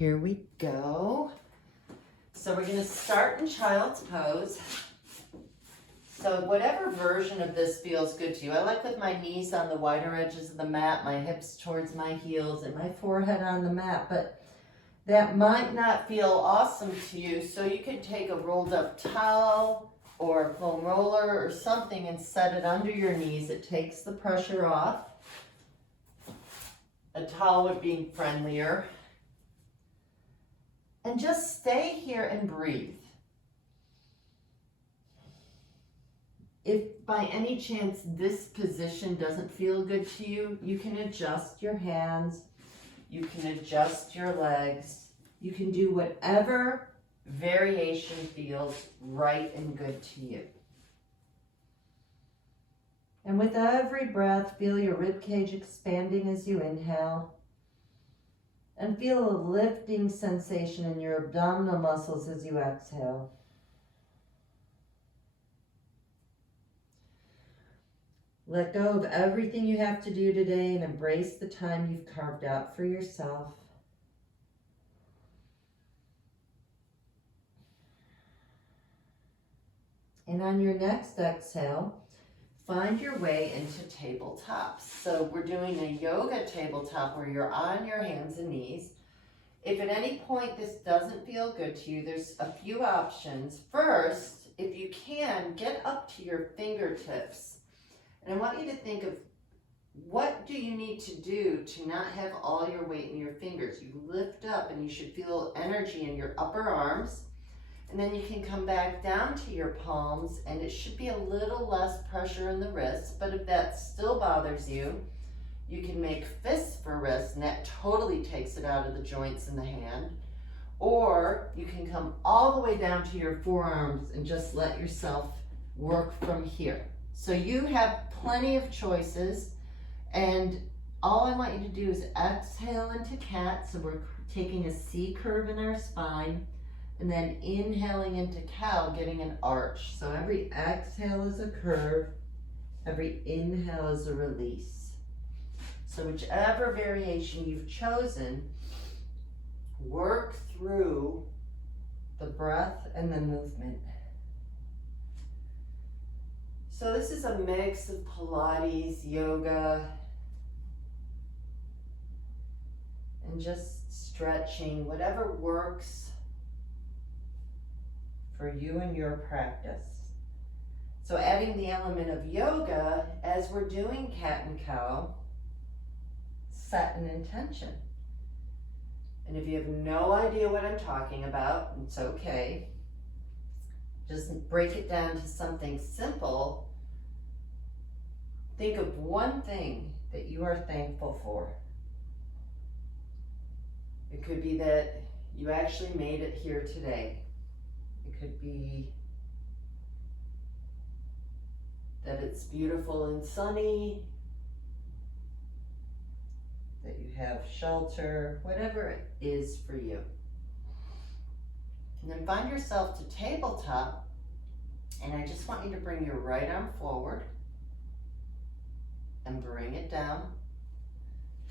Here we go. So we're going to start in child's pose. So whatever version of this feels good to you. I like with my knees on the wider edges of the mat, my hips towards my heels, and my forehead on the mat. But that might not feel awesome to you, so you could take a rolled up towel or a foam roller or something and set it under your knees. It takes the pressure off. A towel would be friendlier. And just stay here and breathe. If by any chance this position doesn't feel good to you, you can adjust your hands, you can adjust your legs, you can do whatever variation feels right and good to you. And with every breath, feel your rib cage expanding as you inhale. And feel a lifting sensation in your abdominal muscles as you exhale. Let go of everything you have to do today and embrace the time you've carved out for yourself. And on your next exhale, find your way into tabletops. So we're doing a yoga tabletop where you're on your hands and knees. If at any point this doesn't feel good to you, there's a few options. First, if you can, get up to your fingertips. And I want you to think of what do you need to do to not have all your weight in your fingers. You lift up and you should feel energy in your upper arms. And then you can come back down to your palms and it should be a little less pressure in the wrists, but if that still bothers you, you can make fists for wrists and that totally takes it out of the joints in the hand. Or you can come all the way down to your forearms and just let yourself work from here. So you have plenty of choices, and all I want you to do is exhale into cat, so we're taking a C curve in our spine. And then inhaling into cow, getting an arch. So every exhale is a curve, every inhale is a release. So whichever variation you've chosen, work through the breath and the movement. So this is a mix of Pilates, yoga, and just stretching, whatever works for you and your practice. So adding the element of yoga, as we're doing cat and cow, set an intention. And if you have no idea what I'm talking about, it's okay. Just break it down to something simple. Think of one thing that you are thankful for. It could be that you actually made it here today. It could be that it's beautiful and sunny, that you have shelter, whatever it is for you. And then find yourself to tabletop, and I just want you to bring your right arm forward and bring it down.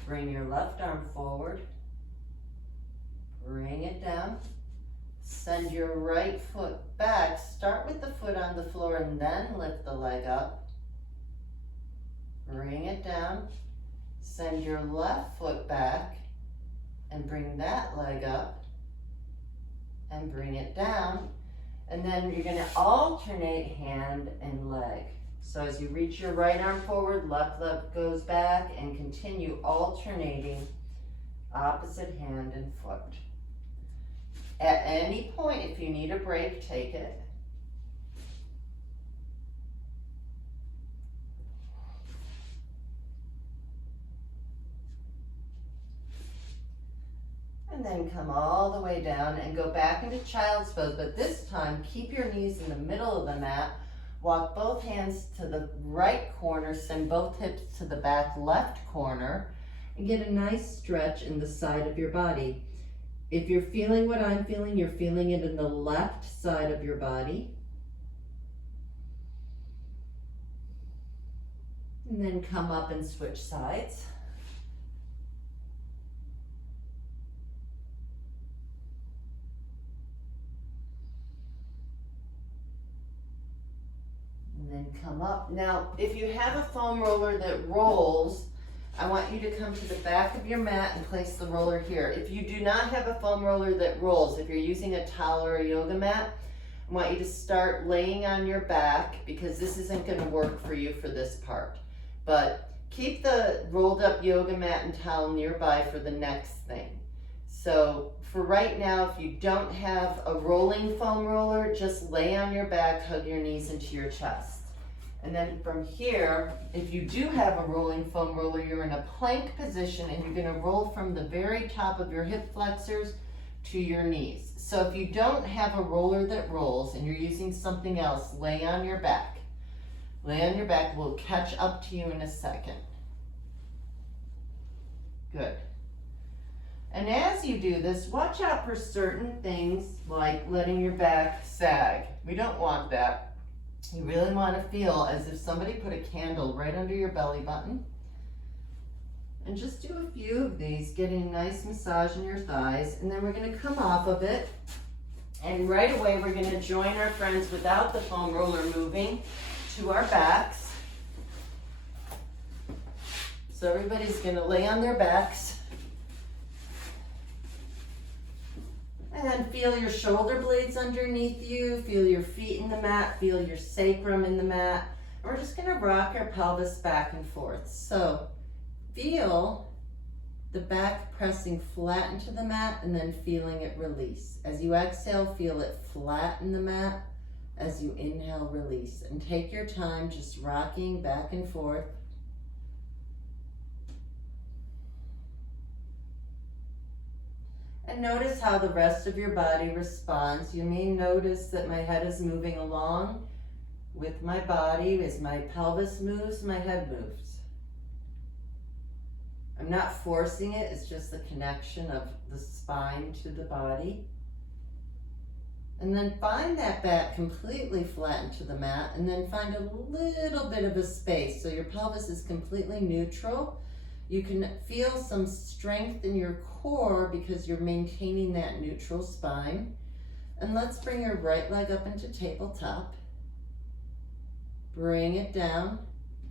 Bring your left arm forward, bring it down. Send your right foot back. Start with the foot on the floor and then lift the leg up. Bring it down. Send your left foot back and bring that leg up and bring it down. And then you're going to alternate hand and leg. So as you reach your right arm forward, left leg goes back, and continue alternating opposite hand and foot. At any point, if you need a break, take it. And then come all the way down and go back into child's pose, but this time keep your knees in the middle of the mat. Walk both hands to the right corner, send both hips to the back left corner, and get a nice stretch in the side of your body. If you're feeling what I'm feeling, you're feeling it in the left side of your body. And then come up and switch sides. come up. Now, if you have a foam roller that rolls, I want you to come to the back of your mat and place the roller here. If you do not have a foam roller that rolls, if you're using a towel or a yoga mat, I want you to start laying on your back, because this isn't going to work for you for this part. But keep the rolled up yoga mat and towel nearby for the next thing. So for right now, if you don't have a rolling foam roller, just lay on your back, hug your knees into your chest. And then from here, if you do have a rolling foam roller, you're in a plank position and you're going to roll from the very top of your hip flexors to your knees. So if you don't have a roller that rolls and you're using something else, lay on your back. Lay on your back. We'll catch up to you in a second. Good. And as you do this, watch out for certain things like letting your back sag. We don't want that. You really want to feel as if somebody put a candle right under your belly button. And just do a few of these, getting a nice massage in your thighs. And then we're going to come off of it. And right away we're going to join our friends without the foam roller moving to our backs. So everybody's going to lay on their backs. And feel your shoulder blades underneath you, feel your feet in the mat, feel your sacrum in the mat. We're just going to rock our pelvis back and forth. So feel the back pressing flat into the mat and then feeling it release. As you exhale, feel it flat in the mat. As you inhale, release. And take your time just rocking back and forth. And notice how the rest of your body responds. You may notice that my head is moving along with my body. As my pelvis moves, my head moves. I'm not forcing it, it's just the connection of the spine to the body. And then find that back completely flattened to the mat, and then find a little bit of a space so your pelvis is completely neutral. You can feel some strength in your core because you're maintaining that neutral spine. And let's bring your right leg up into tabletop. Bring it down.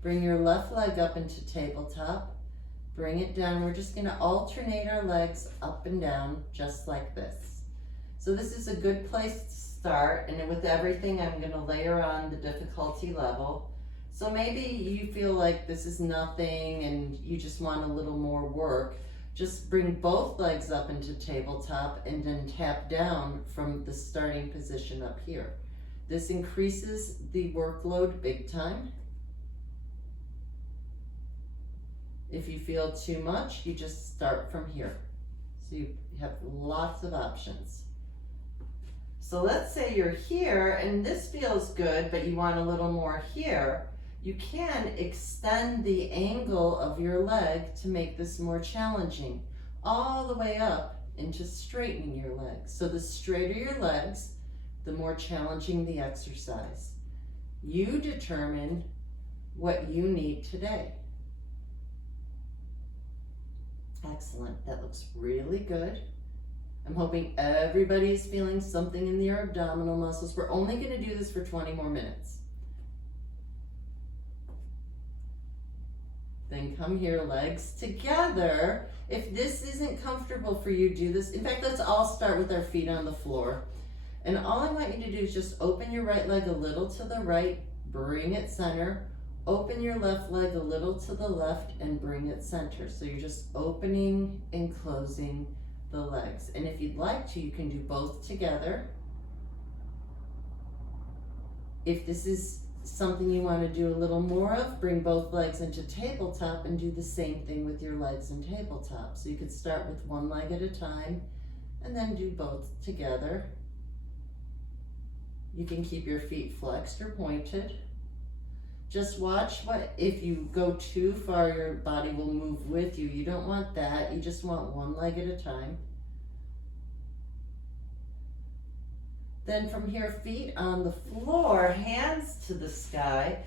Bring your left leg up into tabletop. Bring it down. We're just going to alternate our legs up and down just like this. So this is a good place to start. And with everything, I'm going to layer on the difficulty level. So maybe you feel like this is nothing and you just want a little more work. Just bring both legs up into tabletop and then tap down from the starting position up here. This increases the workload big time. If you feel too much, you just start from here. So you have lots of options. So let's say you're here and this feels good, but you want a little more here. You can extend the angle of your leg to make this more challenging, all the way up into straightening your legs. So the straighter your legs, the more challenging the exercise. You determine what you need today. Excellent, that looks really good. I'm hoping everybody's feeling something in their abdominal muscles. We're only going to do this for 20 more minutes. Then come here, legs together. If this isn't comfortable for you, do this. In fact, let's all start with our feet on the floor. And all I want you to do is just open your right leg a little to the right, bring it center. Open your left leg a little to the left and bring it center. So you're just opening and closing the legs. And if you'd like to, you can do both together. If this is something you want to do a little more of, bring both legs into tabletop and do the same thing with your legs in tabletop. So you could start with one leg at a time and then do both together. You can keep your feet flexed or pointed. Just watch if you go too far, your body will move with you. You don't want that. You just want one leg at a time. Then from here, feet on the floor, hands to the sky.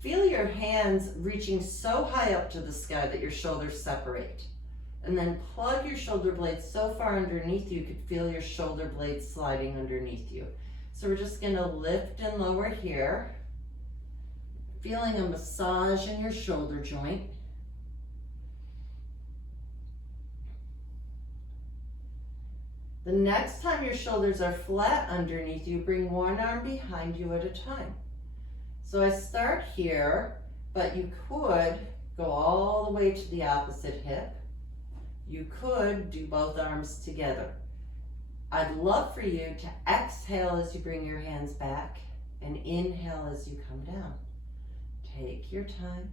Feel your hands reaching so high up to the sky that your shoulders separate. And then plug your shoulder blades so far underneath you could feel your shoulder blades sliding underneath you. So we're just gonna lift and lower here. feeling a massage in your shoulder joint. The next time your shoulders are flat underneath you, bring one arm behind you at a time. So I start here, but you could go all the way to the opposite hip. You could do both arms together. I'd love for you to exhale as you bring your hands back and inhale as you come down. Take your time.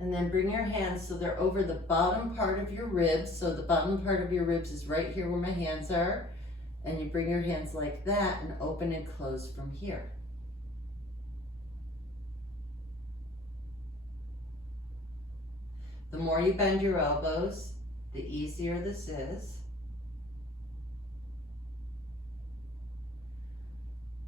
And then bring your hands so they're over the bottom part of your ribs. So the bottom part of your ribs is right here where my hands are. And you bring your hands like that and open and close from here. The more you bend your elbows, the easier this is.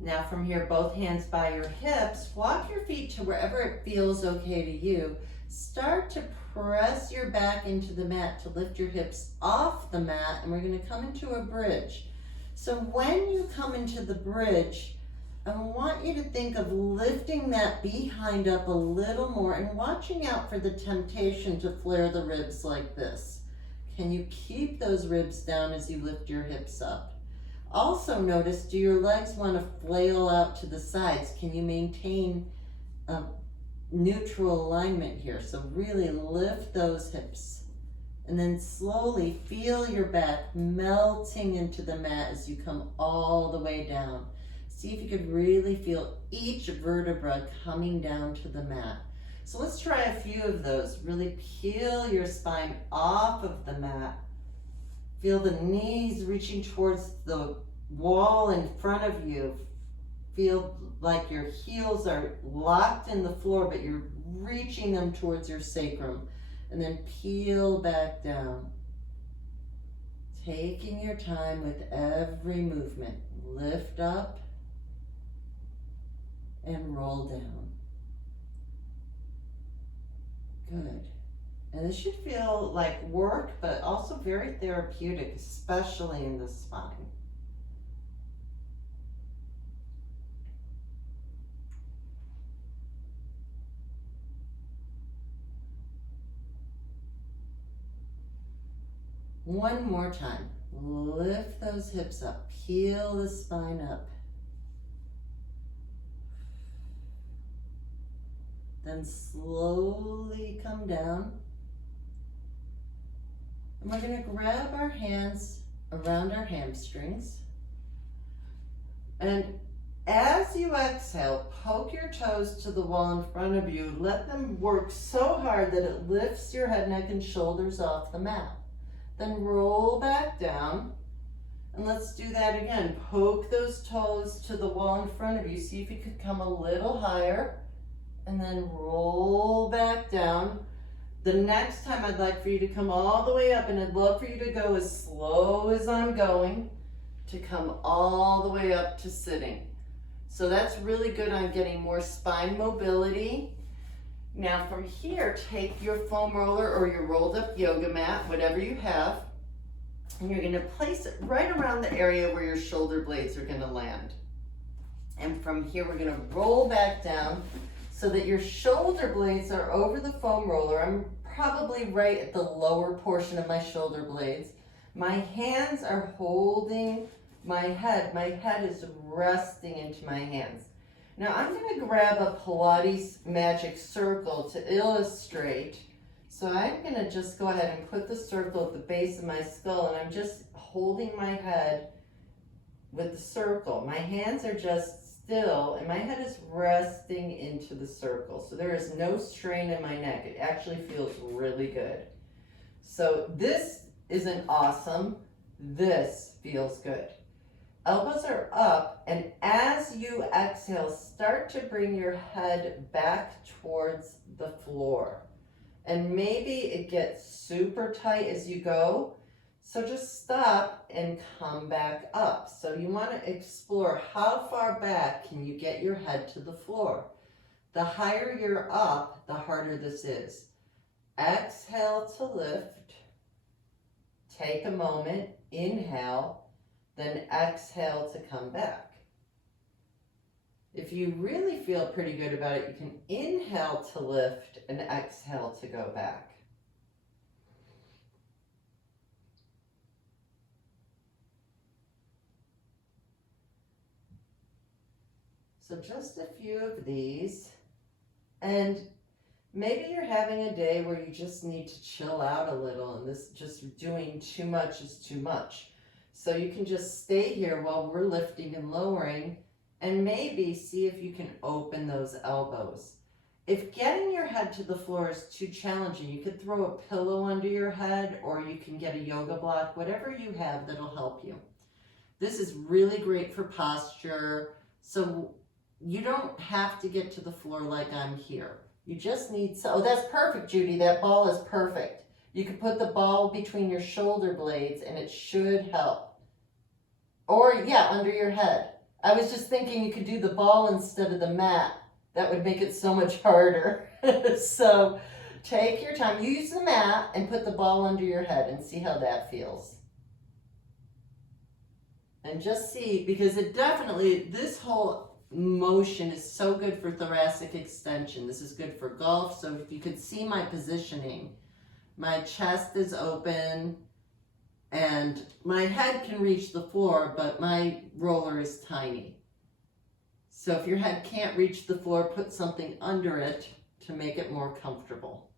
Now from here, both hands by your hips, walk your feet to wherever it feels okay to you. Start to press your back into the mat to lift your hips off the mat, and we're going to come into a bridge. So when you come into the bridge, I want you to think of lifting that behind up a little more and watching out for the temptation to flare the ribs like this. Can you keep those ribs down as you lift your hips up? Also notice, do your legs want to flail out to the sides? Can you maintain a neutral alignment here? So really lift those hips. And then slowly feel your back melting into the mat as you come all the way down. See if you could really feel each vertebra coming down to the mat. So let's try a few of those. Really peel your spine off of the mat. Feel the knees reaching towards the wall in front of you. Feel like your heels are locked in the floor, but you're reaching them towards your sacrum. And then peel back down. Taking your time with every movement. Lift up and roll down. Good. And this should feel like work, but also very therapeutic, especially in the spine. One more time. Lift those hips up. Peel the spine up. Then slowly come down. And we're going to grab our hands around our hamstrings. And as you exhale, poke your toes to the wall in front of you. Let them work so hard that it lifts your head, neck, and shoulders off the mat. Then roll back down. And let's do that again. Poke those toes to the wall in front of you. See if you could come a little higher. And then roll back down. The next time I'd like for you to come all the way up, and I'd love for you to go as slow as I'm going to come all the way up to sitting. So that's really good on getting more spine mobility. Now from here, take your foam roller or your rolled up yoga mat, whatever you have, and you're gonna place it right around the area where your shoulder blades are gonna land. And from here, we're gonna roll back down so that your shoulder blades are over the foam roller. I'm probably right at the lower portion of my shoulder blades. My hands are holding my head. My head is resting into my hands. Now I'm gonna grab a Pilates magic circle to illustrate. So I'm gonna just go ahead and put the circle at the base of my skull, and I'm just holding my head with the circle. My hands are just still, and my head is resting into the circle. So there is no strain in my neck. It actually feels really good. So this isn't awesome. This feels good. Elbows are up, and as you exhale, start to bring your head back towards the floor. And maybe it gets super tight as you go, so just stop and come back up. So you want to explore how far back can you get your head to the floor. The higher you're up, the harder this is. Exhale to lift. Take a moment, inhale. then exhale to come back. If you really feel pretty good about it, you can inhale to lift and exhale to go back. So just a few of these. And maybe you're having a day where you just need to chill out a little, and this just doing too much is too much. So you can just stay here while we're lifting and lowering, and maybe see if you can open those elbows. If getting your head to the floor is too challenging, you could throw a pillow under your head, or you can get a yoga block, whatever you have that'll help you. This is really great for posture, so you don't have to get to the floor like I'm here. You just need, oh, that's perfect, Judy. That ball is perfect. You could put the ball between your shoulder blades and it should help. Or, yeah, under your head. I was just thinking you could do the ball instead of the mat. That would make it so much harder. So take your time. Use the mat and put the ball under your head and see how that feels. And just see, because it definitely, this whole motion is so good for thoracic extension. This is good for golf. So if you could see my positioning, my chest is open and my head can reach the floor, but my roller is tiny. So if your head can't reach the floor, put something under it to make it more comfortable.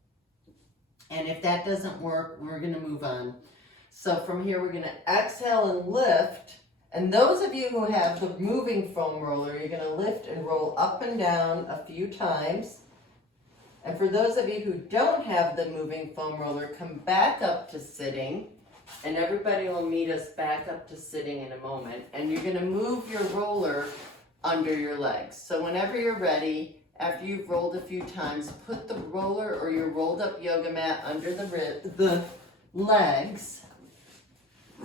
And if that doesn't work, we're going to move on. So from here, we're going to exhale and lift. And those of you who have the moving foam roller, you're going to lift and roll up and down a few times. And for those of you who don't have the moving foam roller, come back up to sitting. And everybody will meet us back up to sitting in a moment. And you're going to move your roller under your legs. So whenever you're ready, after you've rolled a few times, put the roller or your rolled up yoga mat under the legs.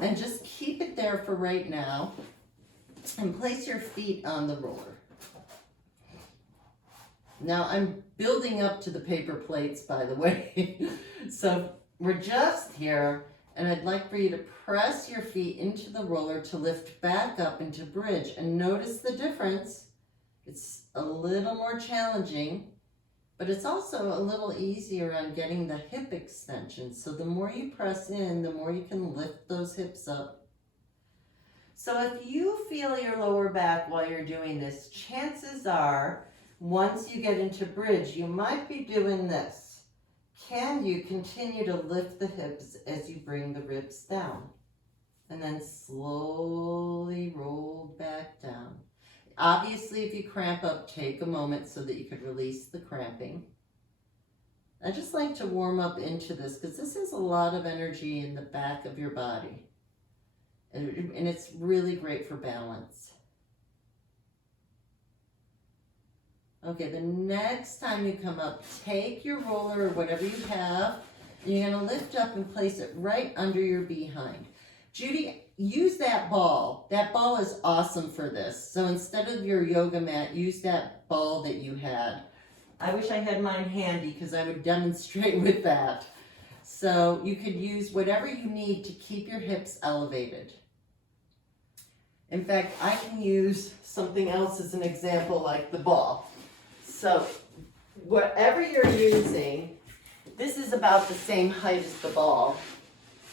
And just keep it there for right now. And place your feet on the roller. Now I'm building up to the paper plates, by the way. So we're just here, and I'd like for you to press your feet into the roller to lift back up into bridge. And notice the difference. It's a little more challenging, but it's also a little easier on getting the hip extension. So the more you press in, the more you can lift those hips up. So if you feel your lower back while you're doing this, chances are, once you get into bridge, you might be doing this. Can you continue to lift the hips as you bring the ribs down? And then slowly roll back down. Obviously, if you cramp up, take a moment so that you could release the cramping. I just like to warm up into this because this is a lot of energy in the back of your body. And it's really great for balance. Okay, the next time you come up, take your roller or whatever you have, and you're going to lift up and place it right under your behind. Judy, use that ball. That ball is awesome for this. So instead of your yoga mat, use that ball that you had. I wish I had mine handy because I would demonstrate with that. So you could use whatever you need to keep your hips elevated. In fact, I can use something else as an example, like the ball. So whatever you're using, this is about the same height as the ball.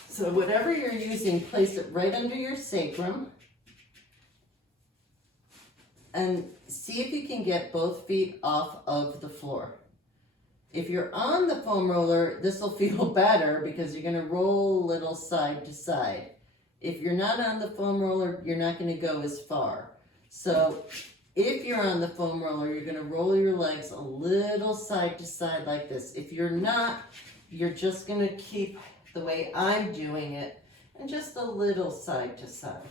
So whatever you're using, place it right under your sacrum. And see if you can get both feet off of the floor. If you're on the foam roller, this will feel better because you're going to roll a little side to side. If you're not on the foam roller, you're not going to go as far. So if you're on the foam roller, you're going to roll your legs a little side to side like this. If you're not, you're just going to keep the way I'm doing it and just a little side to side.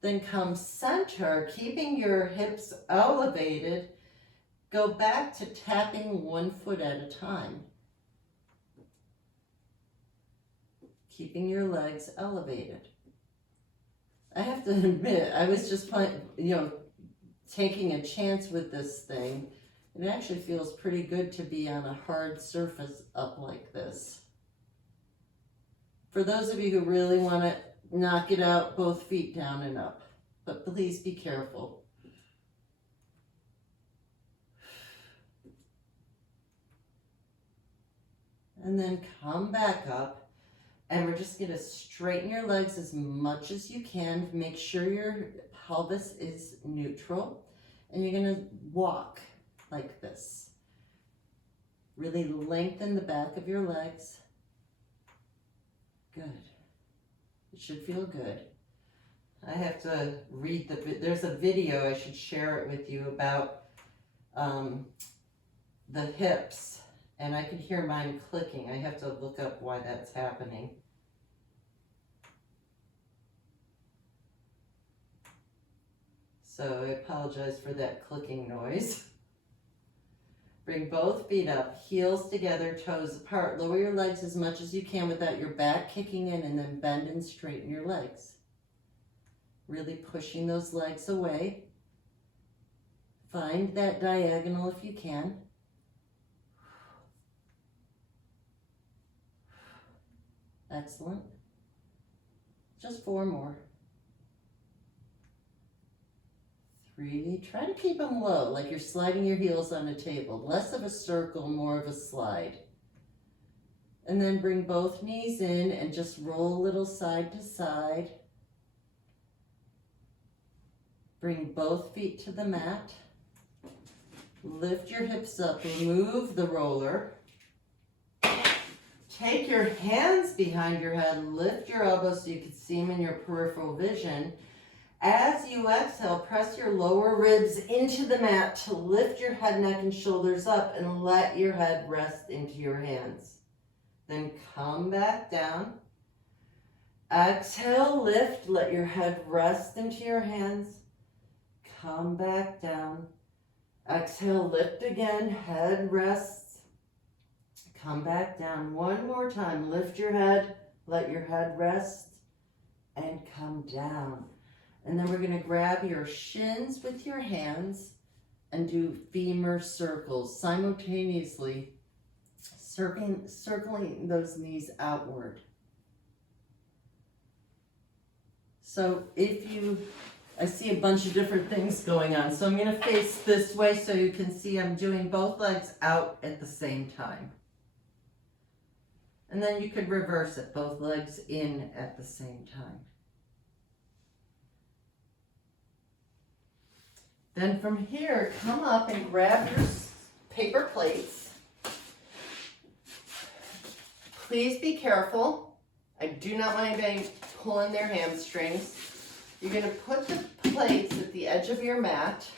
Then come center, keeping your hips elevated. Go back to tapping one foot at a time. Keeping your legs elevated. I have to admit, I was just taking a chance with this thing. It actually feels pretty good to be on a hard surface up like this. For those of you who really want to knock it out, both feet down and up, but please be careful. And then come back up, and we're just gonna straighten your legs as much as you can. Make sure your pelvis is neutral, and you're gonna walk like this. Really lengthen the back of your legs. Good. It should feel good. I have to read there's a video, I should share it with you, about the hips. And I can hear mine clicking. I have to look up why that's happening. So I apologize for that clicking noise. Bring both feet up, heels together, toes apart. Lower your legs as much as you can without your back kicking in, and then bend and straighten your legs. Really pushing those legs away. Find that diagonal if you can. Excellent. Just 4 more. 3. Try to keep them low, like you're sliding your heels on a table. Less of a circle, more of a slide. And then bring both knees in and just roll a little side to side. Bring both feet to the mat. Lift your hips up, remove the roller. Take your hands behind your head, lift your elbows so you can see them in your peripheral vision. As you exhale, press your lower ribs into the mat to lift your head, neck, and shoulders up, and let your head rest into your hands. Then come back down. Exhale, lift, let your head rest into your hands. Come back down. Exhale, lift again, head rests. Come back down. One more time. Lift your head, let your head rest, and come down. And then we're going to grab your shins with your hands and do femur circles simultaneously, circling those knees outward. So I see a bunch of different things going on. So I'm going to face this way so you can see I'm doing both legs out at the same time. And then you could reverse it, both legs in at the same time. Then from here, come up and grab your paper plates. Please be careful. I do not want anybody pulling their hamstrings. You're going to put the plates at the edge of your mat.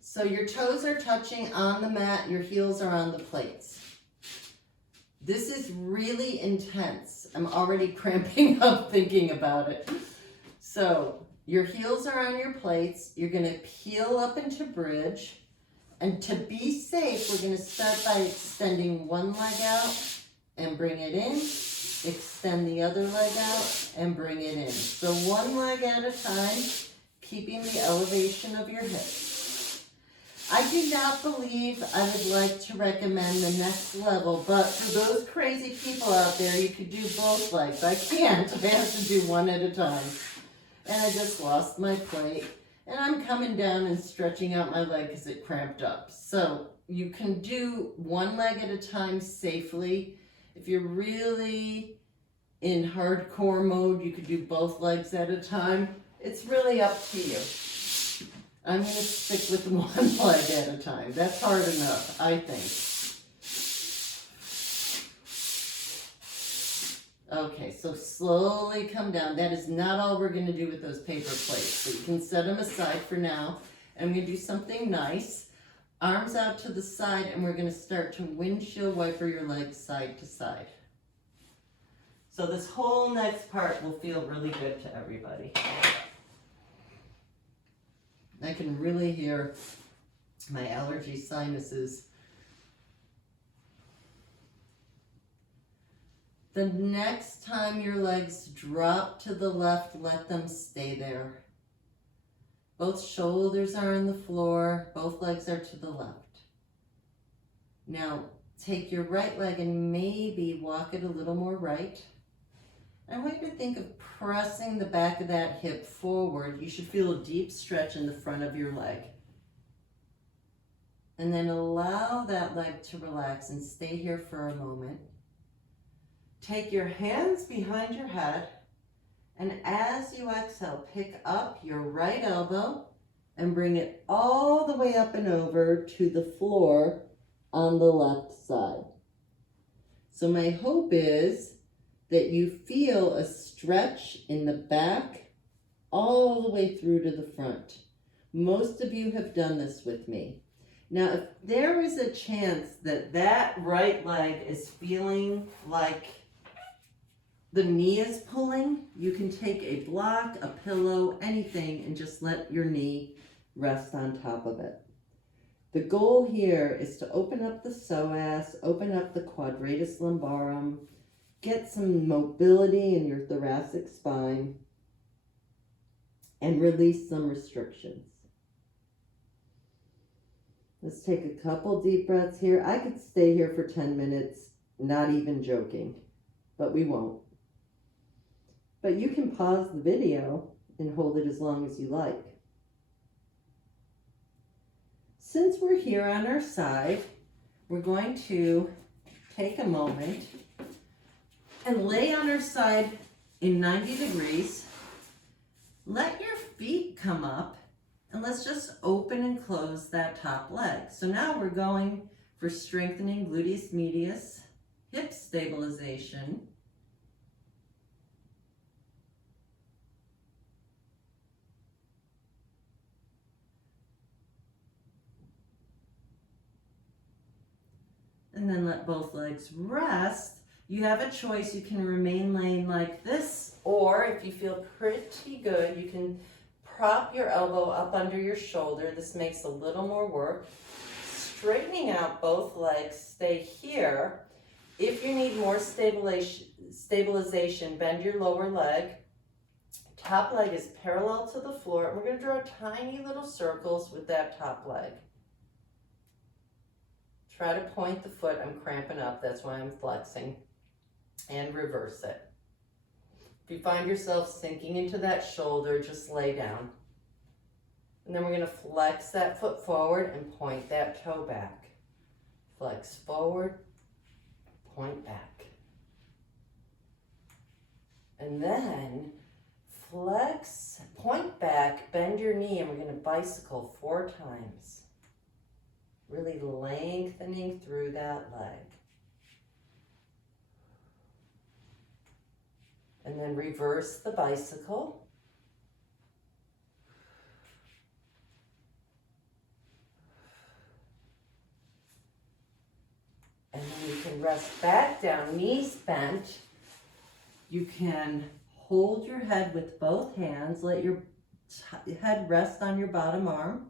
So your toes are touching on the mat, your heels are on the plates. This is really intense. I'm already cramping up thinking about it. So your heels are on your plates. You're going to peel up into bridge. And to be safe, we're going to start by extending one leg out and bring it in. Extend the other leg out and bring it in. So one leg at a time, keeping the elevation of your hips. I do not believe I would like to recommend the next level, but for those crazy people out there, you could do both legs. I can't. I have to do one at a time. And I just lost my plate. And I'm coming down and stretching out my leg because it cramped up. So you can do one leg at a time safely. If you're really in hardcore mode, you could do both legs at a time. It's really up to you. I'm going to stick with one leg at a time. That's hard enough, I think. Okay, so slowly come down. That is not all we're going to do with those paper plates. So you can set them aside for now. And I'm going to do something nice. Arms out to the side, and we're going to start to windshield wiper your legs side to side. So this whole next part will feel really good to everybody. I can really hear my allergy sinuses. The next time your legs drop to the left, let them stay there. Both shoulders are on the floor, both legs are to the left. Now, Take your right leg and maybe walk it a little more right. I want you to think of pressing the back of that hip forward. You should feel a deep stretch in the front of your leg. And then allow that leg to relax and stay here for a moment. Take your hands behind your head, and as you exhale, pick up your right elbow and bring it all the way up and over to the floor on the left side. So my hope is that you feel a stretch in the back all the way through to the front. Most of you have done this with me. Now, if there is a chance that that right leg is feeling like the knee is pulling, you can take a block, a pillow, anything, and just let your knee rest on top of it. The goal here is to open up the psoas, open up the quadratus lumbarum, get some mobility in your thoracic spine, and release some restrictions. Let's take a couple deep breaths here. I could stay here for 10 minutes, not even joking, but we won't. But you can pause the video and hold it as long as you like. Since we're here on our side, we're going to take a moment and lay on our side in 90 degrees. Let your feet come up, and let's just open and close that top leg. So now we're going for strengthening gluteus medius, hip stabilization, and then let both legs rest. You have a choice. You can remain laying like this, or if you feel pretty good, you can prop your elbow up under your shoulder. This makes a little more work. Straightening out both legs, stay here. If you need more stabilization, bend your lower leg. Top leg is parallel to the floor, and we're going to draw tiny little circles with that top leg. Try to point the foot. I'm cramping up, that's why I'm flexing. And reverse it. If you find yourself sinking into that shoulder, just lay down. And then we're going to flex that foot forward and point that toe back. Flex forward, point back. And then flex, point back, bend your knee, and we're going to bicycle 4 times. Really lengthening through that leg. And then reverse the bicycle. And then you can rest back down, knees bent. You can hold your head with both hands. Let your head rest on your bottom arm.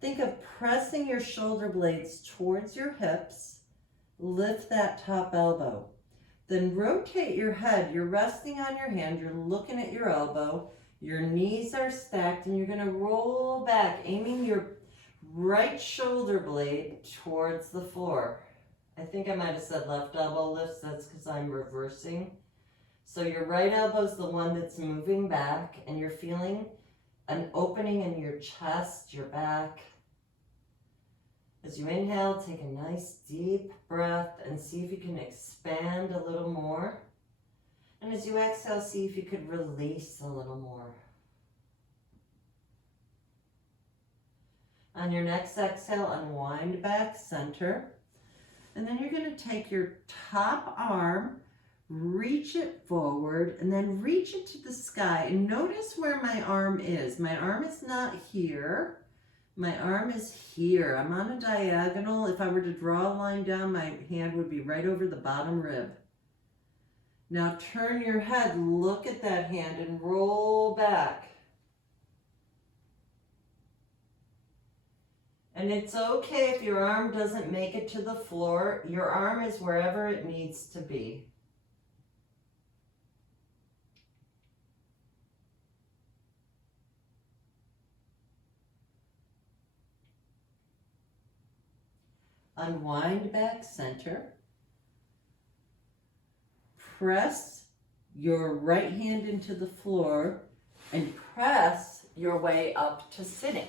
Think of pressing your shoulder blades towards your hips. Lift that top elbow. Then rotate your head. You're resting on your hand. You're looking at your elbow. Your knees are stacked, and you're going to roll back, aiming your right shoulder blade towards the floor. I think I might have said left elbow lifts. That's because I'm reversing. So your right elbow is the one that's moving back, and you're feeling an opening in your chest, your back. As you inhale, take a nice deep breath and see if you can expand a little more. And as you exhale, see if you could release a little more. On your next exhale, unwind back center. And then you're going to take your top arm, reach it forward, and then reach it to the sky. And notice where my arm is. My arm is not here. My arm is here. I'm on a diagonal. If I were to draw a line down, my hand would be right over the bottom rib. Now turn your head, look at that hand, and roll back. And it's okay if your arm doesn't make it to the floor. Your arm is wherever it needs to be. unwind back center, press your right hand into the floor, and press your way up to sitting.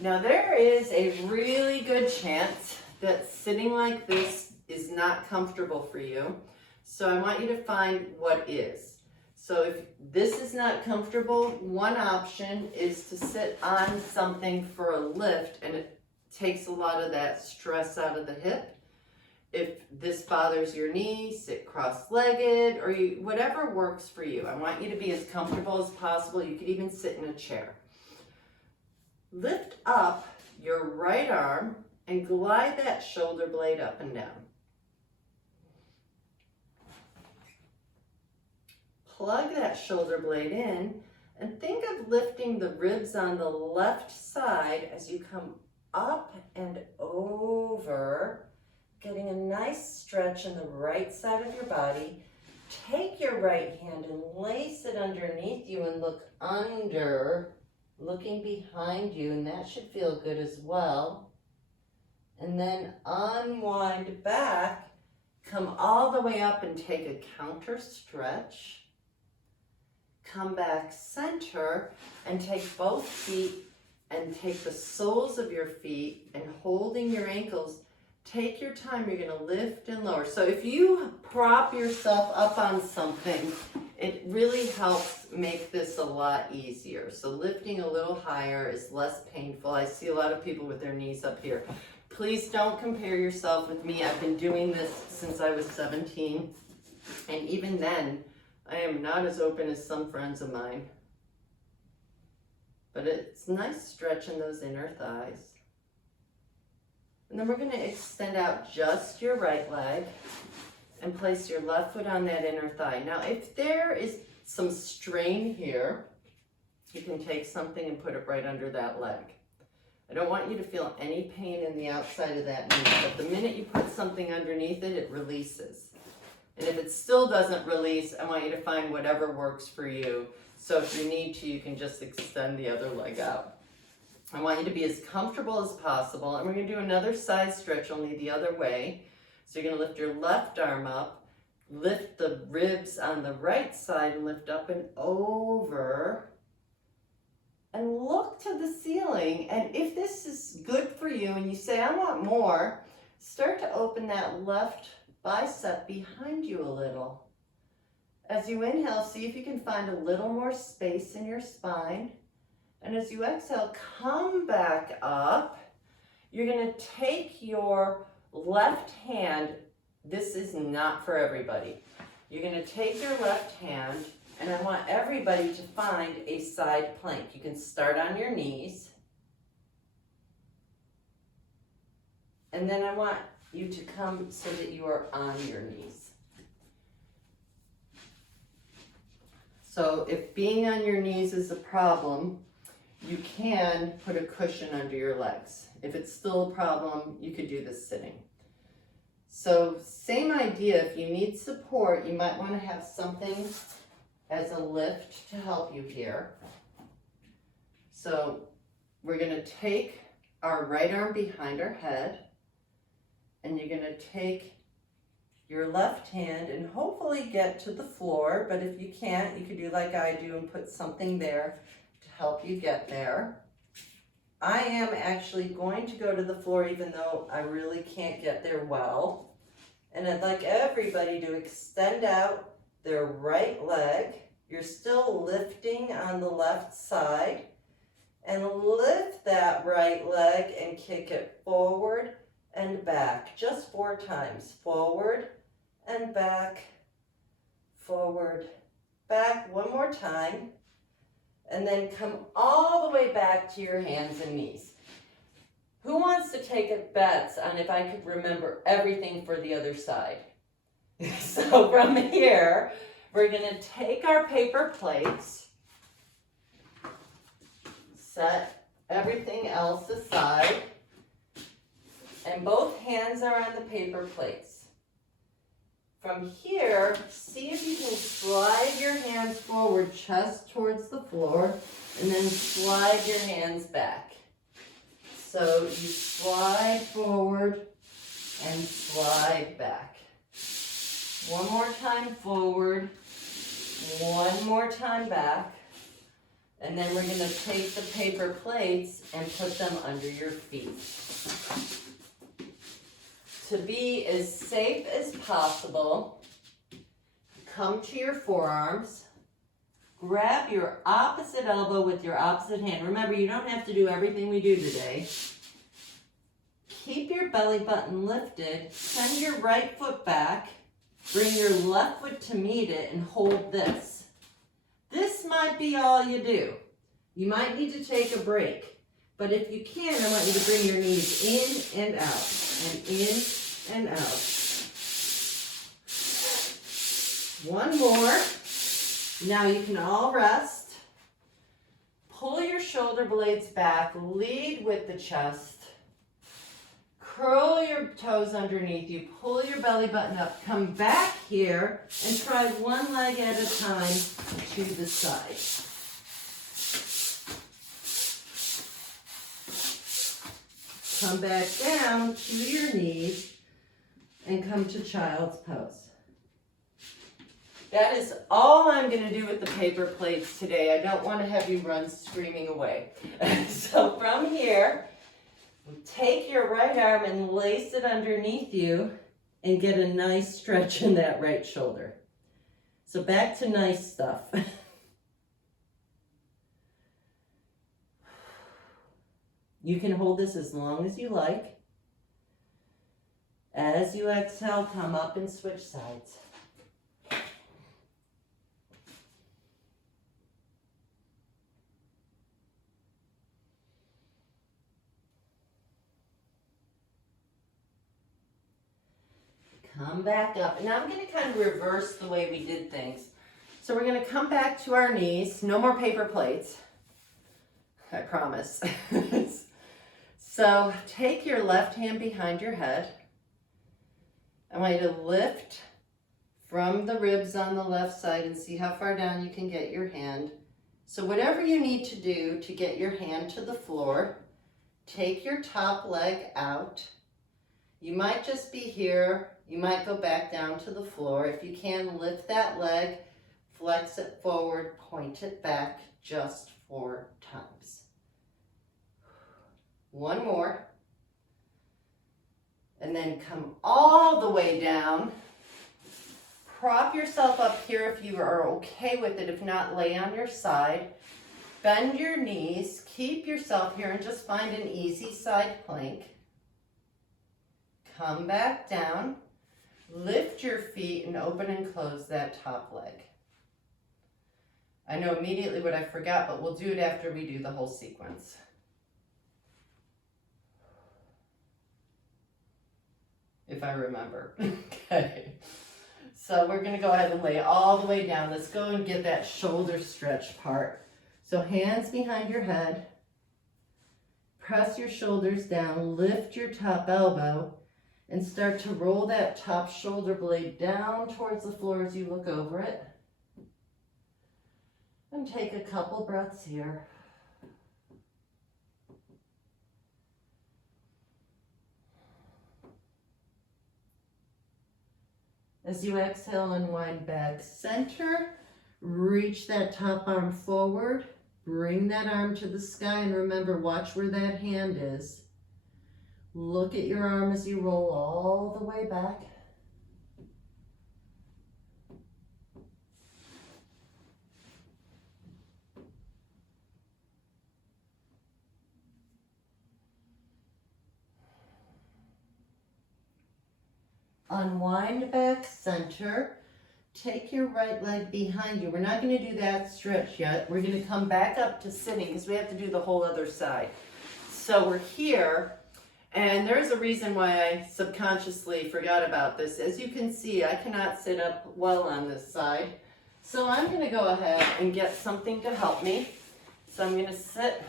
Now there is a really good chance that sitting like this is not comfortable for you, so I want you to find what is. So if this is not comfortable, one option is to sit on something for a lift, and it takes a lot of that stress out of the hip. If this bothers your knee, sit cross-legged, or whatever works for you. I want you to be as comfortable as possible. You could even sit in a chair. Lift up your right arm and glide that shoulder blade up and down. Plug that shoulder blade in and think of lifting the ribs on the left side as you come up and over, getting a nice stretch in the right side of your body. Take your right hand and lace it underneath you and look under, looking behind you, and that should feel good as well. And then unwind back, come all the way up and take a counter stretch. Come back center and take both feet and take the soles of your feet and holding your ankles. Take your time, you're gonna lift and lower. So if you prop yourself up on something, it really helps make this a lot easier. So lifting a little higher is less painful. I see a lot of people with their knees up here. Please don't compare yourself with me. I've been doing this since I was 17, and even then, I am not as open as some friends of mine. But it's nice stretching those inner thighs. And then we're going to extend out just your right leg and place your left foot on that inner thigh. Now, if there is some strain here, you can take something and put it right under that leg. I don't want you to feel any pain in the outside of that knee, but the minute you put something underneath it, it releases. And if it still doesn't release, I want you to find whatever works for you. So if you need to, you can just extend the other leg out. I want you to be as comfortable as possible. And we're going to do another side stretch, only the other way. So you're going to lift your left arm up, lift the ribs on the right side, and lift up and over. And look to the ceiling. And if this is good for you and you say, I want more, start to open that left bicep behind you a little. As you inhale, see if you can find a little more space in your spine. And as you exhale, come back up. You're going to take your left hand. This is not for everybody. You're going to take your left hand, and I want everybody to find a side plank. You can start on your knees. And then I want you to come so that you are on your knees. So if being on your knees is a problem, you can put a cushion under your legs. If it's still a problem, you could do this sitting. So same idea, if you need support, you might want to have something as a lift to help you here. So we're going to take our right arm behind our head, and you're going to take your left hand and hopefully get to the floor, but if you can't, you could do like I do and put something there to help you get there. I am actually going to go to the floor even though I really can't get there well. And I'd like everybody to extend out their right leg. You're still lifting on the left side. And lift that right leg and kick it forward and back. Just 4 times. Forward and back. Forward, back. One more time. And then come all the way back to your hands and knees. Who wants to take a bet on if I could remember everything for the other side? So from here, we're going to take our paper plates, set everything else aside, and both hands are on the paper plates. From here, see if you can slide your hands forward, chest towards the floor, and then slide your hands back. So you slide forward and slide back. One more time forward, one more time back, and then we're going to take the paper plates and put them under your feet. To be as safe as possible, come to your forearms, grab your opposite elbow with your opposite hand. Remember, you don't have to do everything we do today. Keep your belly button lifted, send your right foot back, bring your left foot to meet it, and hold this. This might be all you do. You might need to take a break, but if you can, I want you to bring your knees in and out, and in and out. One more. Now you can all rest. Pull your shoulder blades back, lead with the chest. Curl your toes underneath you, pull your belly button up, come back here and try one leg at a time to the side. Come back down to your knees and come to child's pose. That is all I'm going to do with the paper plates today. I don't want to have you run screaming away. So from here, take your right arm and lace it underneath you and get a nice stretch in that right shoulder. So back to nice stuff. You can hold this as long as you like. As you exhale, come up and switch sides. Come back up. And now I'm going to kind of reverse the way we did things. So we're going to come back to our knees. No more paper plates. I promise. So take your left hand behind your head. I want you to lift from the ribs on the left side and see how far down you can get your hand. So whatever you need to do to get your hand to the floor, take your top leg out. You might just be here. You might go back down to the floor. If you can, lift that leg, flex it forward, point it back just 4 times. One more. And then come all the way down. Prop yourself up here if you are okay with it. If not, lay on your side. Bend your knees. Keep yourself here and just find an easy side plank. Come back down. Lift your feet and open and close that top leg. I know immediately what I forgot, but we'll do it after we do the whole sequence. If I remember. Okay. So we're going to go ahead and lay all the way down. Let's go and get that shoulder stretch part. So hands behind your head. Press your shoulders down. Lift your top elbow. And start to roll that top shoulder blade down towards the floor as you look over it. And take a couple breaths here. As you exhale, unwind back center. Reach that top arm forward. Bring that arm to the sky. And remember, watch where that hand is. Look at your arm as you roll all the way back. Unwind back center. Take your right leg behind you. We're not going to do that stretch yet. We're going to come back up to sitting because we have to do the whole other side. So we're here. And there's a reason why I subconsciously forgot about this. As you can see, I cannot sit up well on this side. So I'm going to go ahead and get something to help me. So I'm going to sit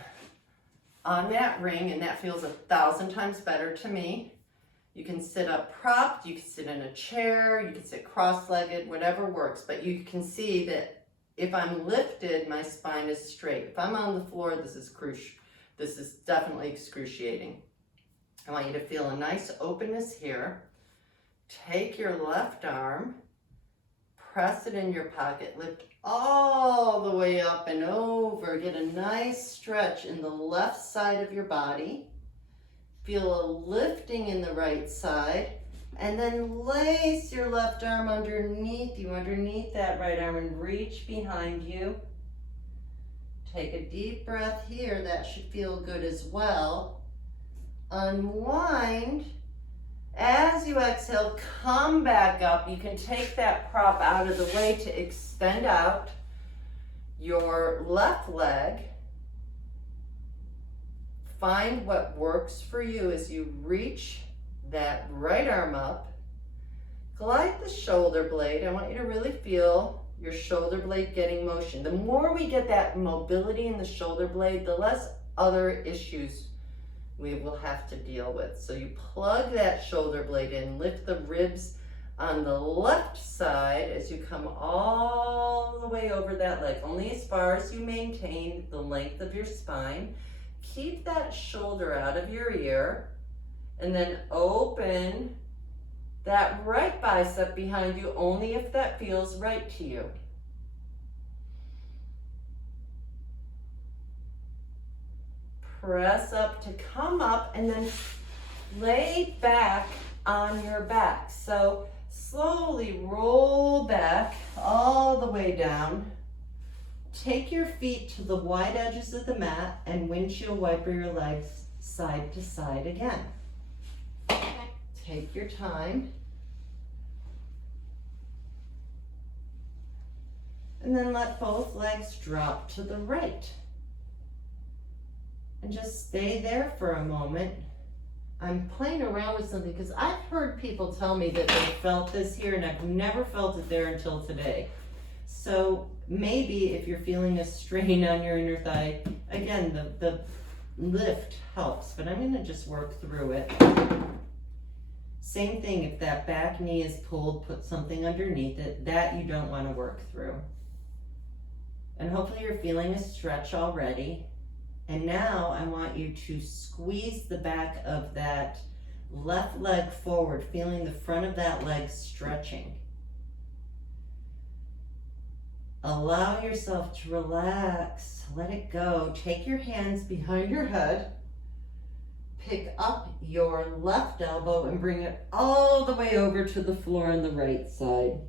on that ring, and that feels 1,000 times better to me. You can sit up propped, you can sit in a chair, you can sit cross-legged, whatever works. But you can see that if I'm lifted, my spine is straight. If I'm on the floor, this is This is definitely excruciating. I want you to feel a nice openness here. Take your left arm, press it in your pocket, lift all the way up and over. Get a nice stretch in the left side of your body. Feel a lifting in the right side. And then lace your left arm underneath you, underneath that right arm, and reach behind you. Take a deep breath here. That should feel good as well. Unwind. As you exhale, come back up. You can take that prop out of the way to extend out your left leg. Find what works for you as you reach that right arm up. Glide the shoulder blade. I want you to really feel your shoulder blade getting motion. The more we get that mobility in the shoulder blade, the less other issues we will have to deal with. So you plug that shoulder blade in, lift the ribs on the left side as you come all the way over that leg, only as far as you maintain the length of your spine. Keep that shoulder out of your ear, and then open that right bicep behind you only if that feels right to you. Press up to come up, and then lay back on your back. So slowly roll back all the way down. Take your feet to the wide edges of the mat and windshield wiper your legs side to side again. Take your time. And then let both legs drop to the right. And just stay there for a moment. I'm playing around with something because I've heard people tell me that they felt this here, and I've never felt it there until today. So maybe if you're feeling a strain on your inner thigh, again, the lift helps, but I'm gonna just work through it. Same thing, if that back knee is pulled, put something underneath it. That you don't wanna work through. And hopefully you're feeling a stretch already. And now I want you to squeeze the back of that left leg forward, feeling the front of that leg stretching. Allow yourself to relax, let it go. Take your hands behind your head. Pick up your left elbow and bring it all the way over to the floor on the right side.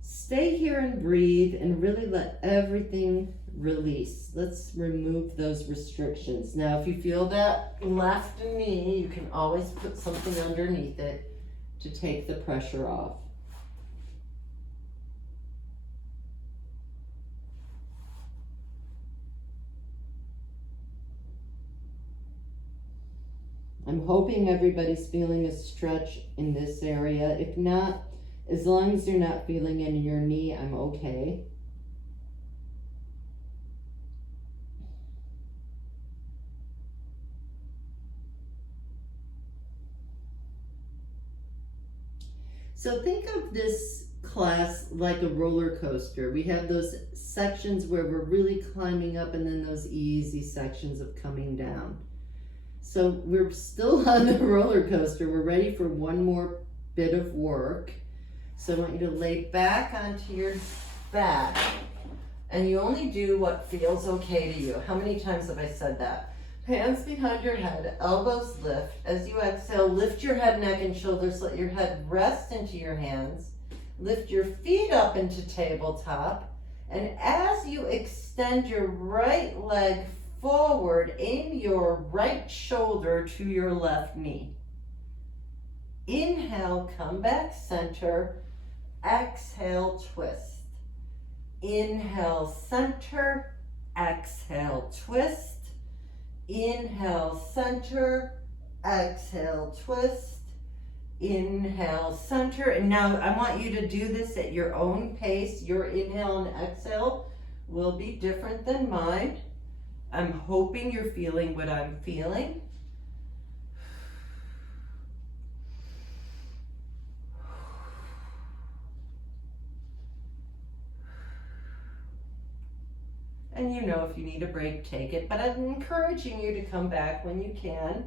Stay here and breathe and really let everything release. Let's remove those restrictions. Now, if you feel that left knee, you can always put something underneath it to take the pressure off. I'm hoping everybody's feeling a stretch in this area. If not, as long as you're not feeling it in your knee, I'm okay. So think of this class like a roller coaster. We have those sections where we're really climbing up, and then those easy sections of coming down. So we're still on the roller coaster. We're ready for one more bit of work. So I want you to lay back onto your back, and you only do what feels okay to you. How many times have I said that? Hands behind your head, elbows lift. As you exhale, lift your head, neck, and shoulders. Let your head rest into your hands. Lift your feet up into tabletop. And as you extend your right leg forward, aim your right shoulder to your left knee. Inhale, come back center. Exhale, twist. Inhale, center. Exhale, twist. Inhale, center. Exhale, twist. Inhale, center. And now I want you to do this at your own pace. Your inhale and exhale will be different than mine. I'm hoping you're feeling what I'm feeling. And you know, if you need a break, take it, but I'm encouraging you to come back when you can.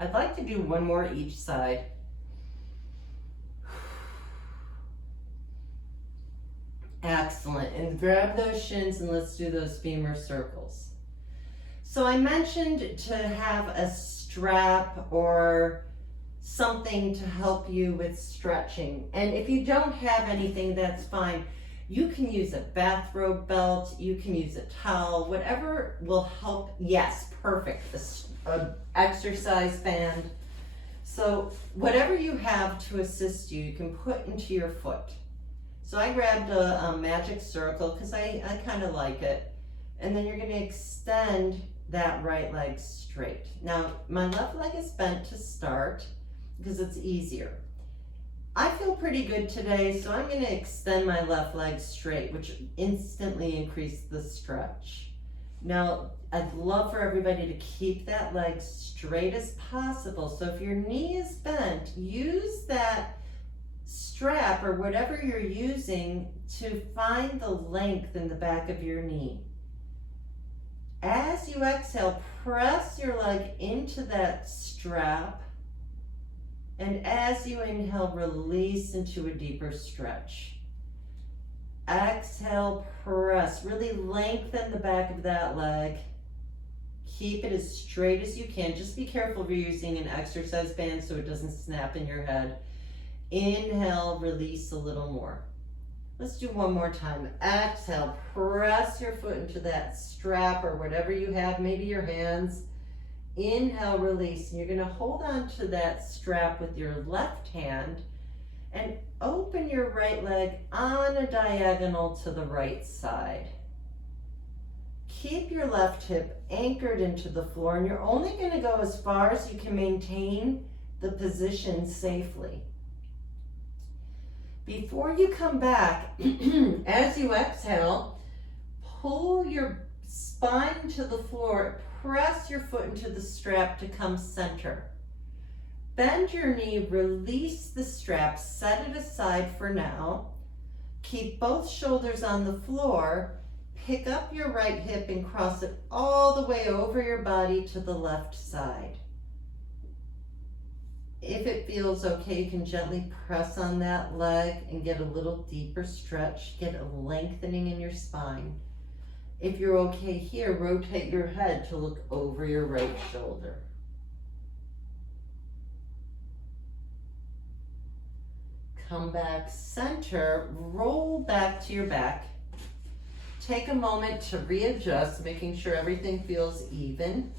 I'd like to do one more each side. Excellent, and grab those shins and let's do those femur circles. So I mentioned to have a strap or something to help you with stretching. And if you don't have anything, that's fine. You can use a bathrobe belt, you can use a towel, whatever will help. Yes, perfect, a exercise band. So whatever you have to assist you, you can put into your foot. So I grabbed a magic circle because I kind of like it. And then you're going to extend that right leg straight. Now, my left leg is bent to start because it's easier. I feel pretty good today, so I'm going to extend my left leg straight, which instantly increased the stretch. Now, I'd love for everybody to keep that leg straight as possible. So if your knee is bent, use that strap or whatever you're using to find the length in the back of your knee. As you exhale, press your leg into that strap, and as you inhale, release into a deeper stretch. Exhale, press, really lengthen the back of that leg. Keep it as straight as you can. Just be careful if you're using an exercise band so it doesn't snap in your head. Inhale, release a little more. Let's do one more time. Exhale, press your foot into that strap or whatever you have, maybe your hands. Inhale, release. And you're going to hold on to that strap with your left hand and open your right leg on a diagonal to the right side. Keep your left hip anchored into the floor, and you're only going to go as far as you can maintain the position safely. Before you come back, as you exhale, pull your spine to the floor, press your foot into the strap to come center. Bend your knee, release the strap, set it aside for now. Keep both shoulders on the floor, pick up your right hip and cross it all the way over your body to the left side. If it feels okay, you can gently press on that leg and get a little deeper stretch, get a lengthening in your spine. If you're okay here, rotate your head to look over your right shoulder. Come back center, roll back to your back. Take a moment to readjust, making sure everything feels even.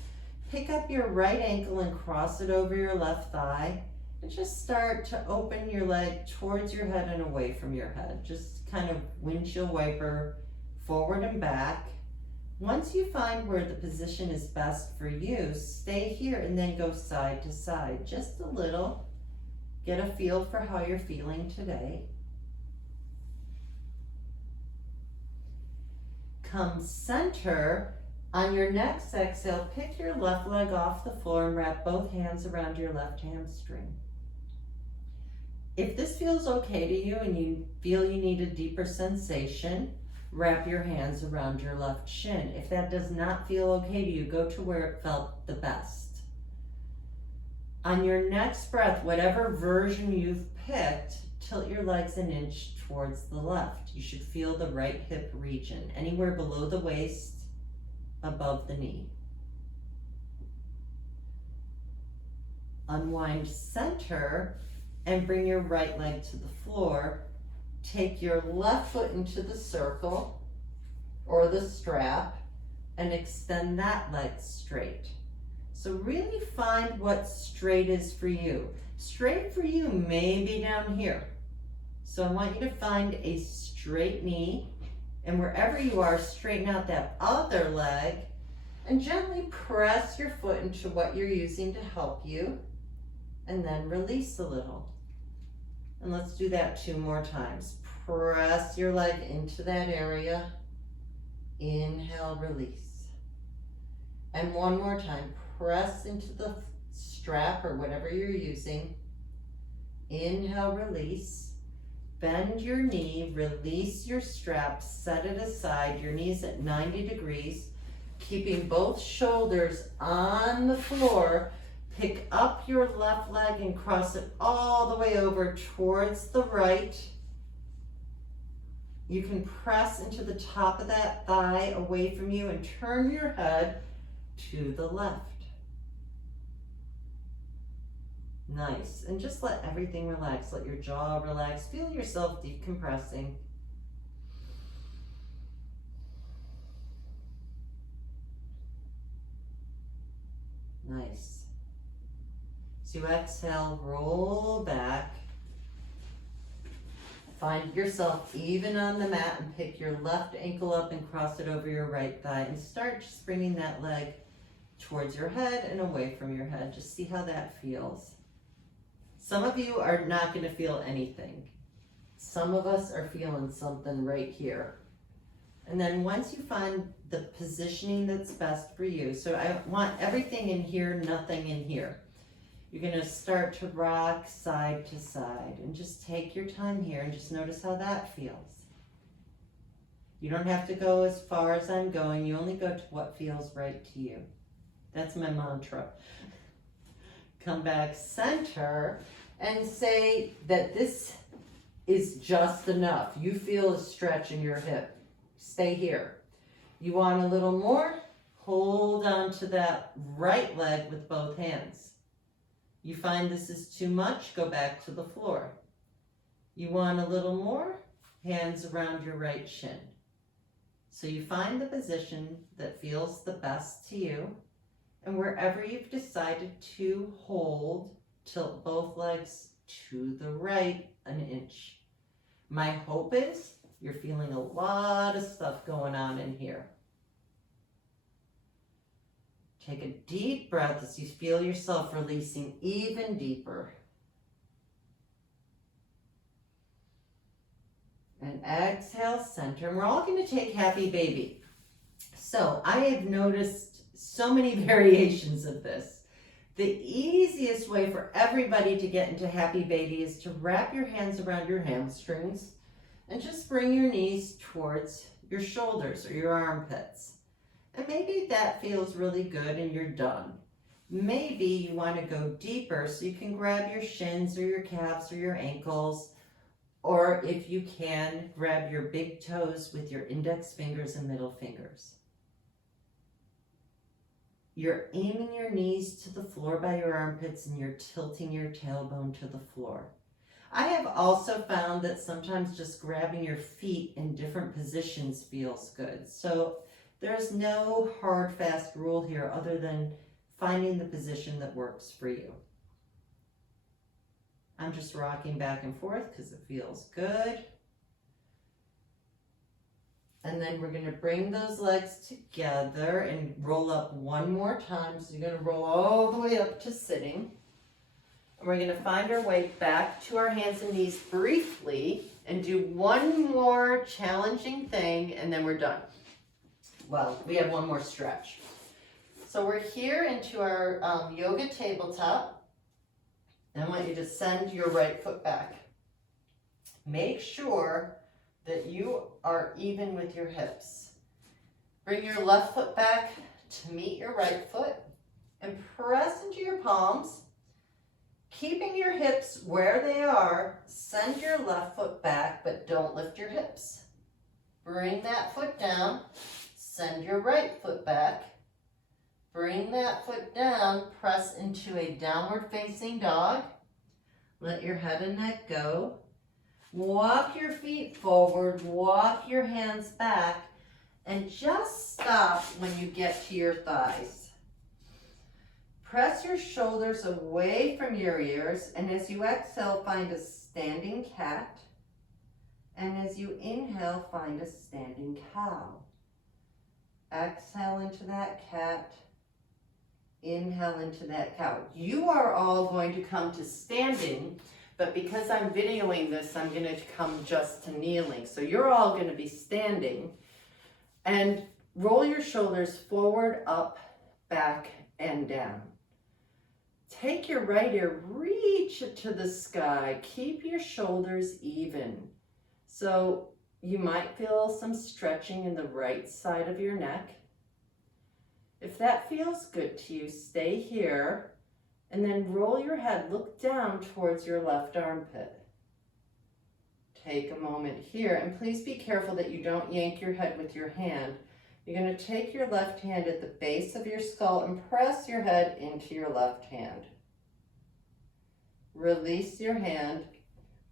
Pick up your right ankle and cross it over your left thigh. And just start to open your leg towards your head and away from your head. Just kind of windshield wiper forward and back. Once you find where the position is best for you, stay here and then go side to side. Just a little. Get a feel for how you're feeling today. Come center. On your next exhale, pick your left leg off the floor and wrap both hands around your left hamstring. If this feels okay to you and you feel you need a deeper sensation, wrap your hands around your left shin. If that does not feel okay to you, go to where it felt the best. On your next breath, whatever version you've picked, tilt your legs an inch towards the left. You should feel the right hip region, anywhere below the waist, above the knee. Unwind center and bring your right leg to the floor. Take your left foot into the circle or the strap and extend that leg straight. So really find what straight is for you. Straight for you may be down here. So I want you to find a straight knee, and wherever you are, straighten out that other leg and gently press your foot into what you're using to help you, and then release a little. And let's do that 2 more times. Press your leg into that area. Inhale, release. And 1 more time. Press into the strap or whatever you're using. Inhale, release. Bend your knee, release your straps, set it aside, your knees at 90 degrees, keeping both shoulders on the floor. Pick up your left leg and cross it all the way over towards the right. You can press into the top of that thigh away from you and turn your head to the left. Nice. And just let everything relax. Let your jaw relax. Feel yourself decompressing. Nice. So you exhale, roll back. Find yourself even on the mat and pick your left ankle up and cross it over your right thigh and start just bringing that leg towards your head and away from your head. Just see how that feels. Some of you are not going to feel anything. Some of us are feeling something right here. And then once you find the positioning that's best for you, so I want everything in here, nothing in here. You're going to start to rock side to side and just take your time here and just notice how that feels. You don't have to go as far as I'm going. You only go to what feels right to you. That's my mantra. Come back center and say that this is just enough. You feel a stretch in your hip. Stay here. You want a little more? Hold on to that right leg with both hands. You find this is too much? Go back to the floor. You want a little more? Hands around your right shin. So you find the position that feels the best to you. And wherever you've decided to hold, tilt both legs to the right an inch. My hope is you're feeling a lot of stuff going on in here. Take a deep breath as you feel yourself releasing even deeper. And exhale, center. And we're all going to take happy baby. So I have noticed so many variations of this. The easiest way for everybody to get into happy baby is to wrap your hands around your hamstrings and just bring your knees towards your shoulders or your armpits. And maybe that feels really good and you're done. Maybe you want to go deeper so you can grab your shins or your calves or your ankles, or if you can, grab your big toes with your index fingers and middle fingers. You're aiming your knees to the floor by your armpits and you're tilting your tailbone to the floor. I have also found that sometimes just grabbing your feet in different positions feels good. So there's no hard, fast rule here other than finding the position that works for you. I'm just rocking back and forth because it feels good. And then we're going to bring those legs together and roll up one more time. So you're going to roll all the way up to sitting. And we're going to find our way back to our hands and knees briefly and do one more challenging thing and then we're done. Well, we have one more stretch. So we're here into our yoga tabletop. And I want you to send your right foot back. Make sure that you are even with your hips. Bring your left foot back to meet your right foot and press into your palms. Keeping your hips where they are, send your left foot back, but don't lift your hips. Bring that foot down, send your right foot back. Bring that foot down, press into a downward facing dog. Let your head and neck go. Walk your feet forward, walk your hands back, and just stop when you get to your thighs. Press your shoulders away from your ears, and as you exhale, find a standing cat. And as you inhale, find a standing cow. Exhale into that cat. Inhale into that cow. You are all going to come to standing, but because I'm videoing this, I'm going to come just to kneeling. So you're all going to be standing and roll your shoulders forward, up, back, and down. Take your right ear, reach it to the sky. Keep your shoulders even. So you might feel some stretching in the right side of your neck. If that feels good to you, stay here and then roll your head, look down towards your left armpit. Take a moment here, and please be careful that you don't yank your head with your hand. You're going to take your left hand at the base of your skull and press your head into your left hand. Release your hand,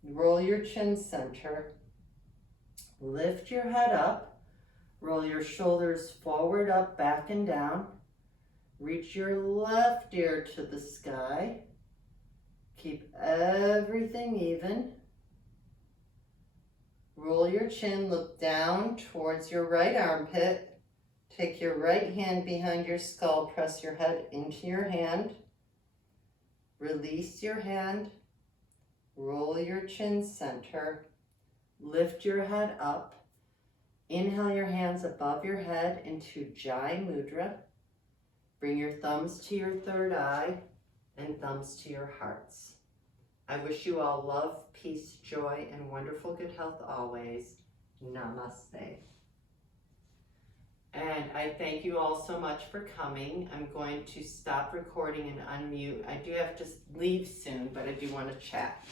roll your chin center, lift your head up, roll your shoulders forward, up, back, and down. Reach your left ear to the sky. Keep everything even. Roll your chin, look down towards your right armpit. Take your right hand behind your skull, press your head into your hand. Release your hand, roll your chin center, lift your head up. Inhale your hands above your head into Jai Mudra. Bring your thumbs to your third eye and thumbs to your hearts. I wish you all love, peace, joy, and wonderful good health always. Namaste. And I thank you all so much for coming. I'm going to stop recording and unmute. I do have to leave soon, but I do want to chat.